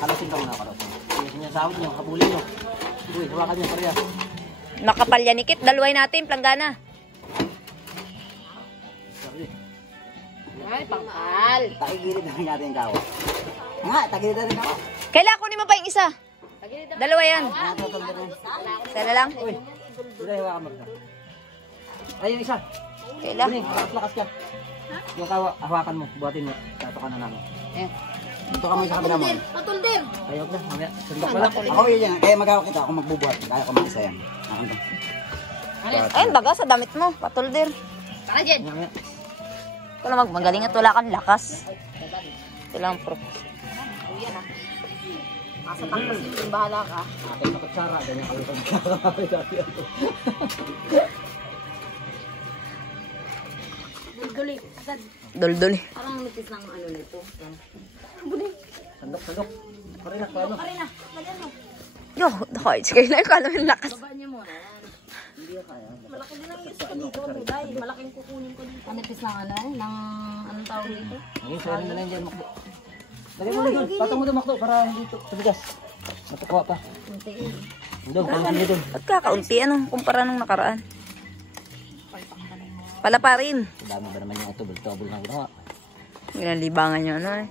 Kalasin ka muna, kalasin. Yung sinasawit nyo, kabulin nyo. Uy, hawakan nyo, pareha. Makapal yan, Ikit. Dalaway natin, planggana. Ay, pangkal. Takigilid na rin natin yung kawa. Nga, takigilid na rin ako. Kailangan kunin mo pa yung isa. Dalawa yan. Isa na lang. Uy, hindi hawakan mo. Ay, yung isa. Kailangan. Ini, lakas ka. Yung kawa, hawakan mo, buhatin mo. Tatokan na namin. Dito ka mo sa kabila mo. Patuldir. Ayaw na, mamaya. Sundok pala. Ako yun, kaya mag-awak kita. Ako magbubuhat. Kaya ko mag-isa yan. Ayun, baga sa damit mo. Patuldir. Saka dyan. Mamaya. Ito lang magaling at wala kang lakas. Ito lang pro. Yan ah. Asa tangkas yung bahala ka. Akin na kutsara. Ganyan kami pag Duli. Agad. Dol-dol. Parang nipis ng ano nito. Sandok. Karina, paano? Karina, lagyan mo. Yo, dahil. Sige na yung kalamin lakas. Babaan niya muna. Hindi ka kaya. Malaki din ang use ko dito. Dahil malaking kukunin ko dito. Nipis ng ano eh. Ng anong tawag dito? Ngayon, sorry na lang dyan, Makdo. Lagay mo na doon. Patang mo doon, Makdo, para hindi ito tumigas. Matukuha pa. Doon, pansin mo doon. At kakaunti, ano, kumpara nung nakaraan. Pala pa rin. Dami ba naman yung tubol na ginawa? Ilang libangan nyo, ano eh.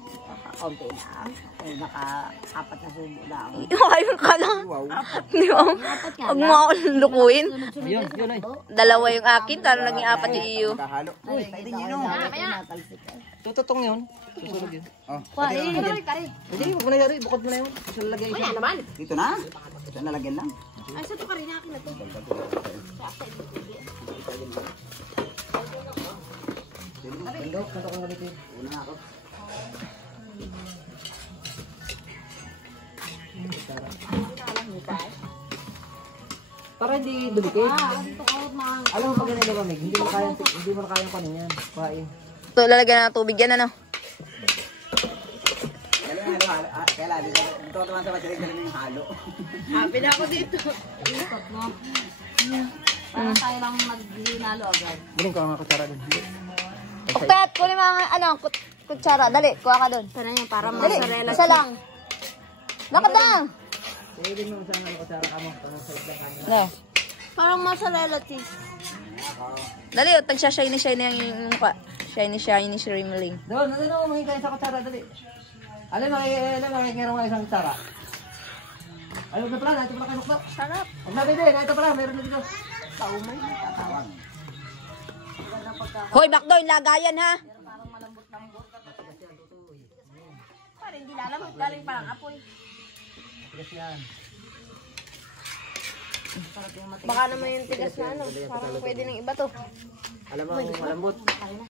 Kaunti na. Eh, naka-apat na subo lang. Ayun ka lang. Di ba? Huwag mo ako lukuin. Ayun, yun ay. Dalawa yung akin, talo naging apat yung iyo. Nakahalo. Uy, pwede nyo no. Tututong yun. Susunod yun. Oh, Kari. hindi, huwag mo na yari. Bukod mo na yun. Kasi lalagay Wala naman. dito na. Ito na lagyan lang. Ay, sa ito ka rin akin na to. Sandok, sandok ang ganito. Una nga ako. Para hindi dumikit. Alam mo pag ganito kami, hindi mo na kayang kanin yan. Kuhain. Ito, lalagyan ng tubig yan, ano? Kaya lagi, dito naman sa matirig na yung halo. Happy na ako dito. Ikot mo. Parang tayo lang maghinalo agad. Galing ka mga kutsara dun. Oktat, kunin mo ang, ano, kutsara. Dali, kuha ka doon. Sana yan, para Dali, mozzarella. isa lang. Lakad na! Pwede mo sa mga kutsara ka mo. Pang sa islang kanina. No. Parang mozzarella cheese. Dali, o, tagsya-shiny-shiny ang iyong mukha. Shiny-shiny, shrimeling. Doon, mahingi kayo sa kutsara, dali. Alam, makikira mo isang kutsara. Ay, huwag na pala, ito pala kayo mukha. Sarap. Huwag na pwede, ito pala, meron na dito. Taumay. Tatawag. Hoy, Bakdoy, lagayan ha! Parang hindi lalamot. Galing parang apoy. Tigas yan. Baka naman yung tigas na ano. Parang pwede ng iba to. Alam mo, malambot.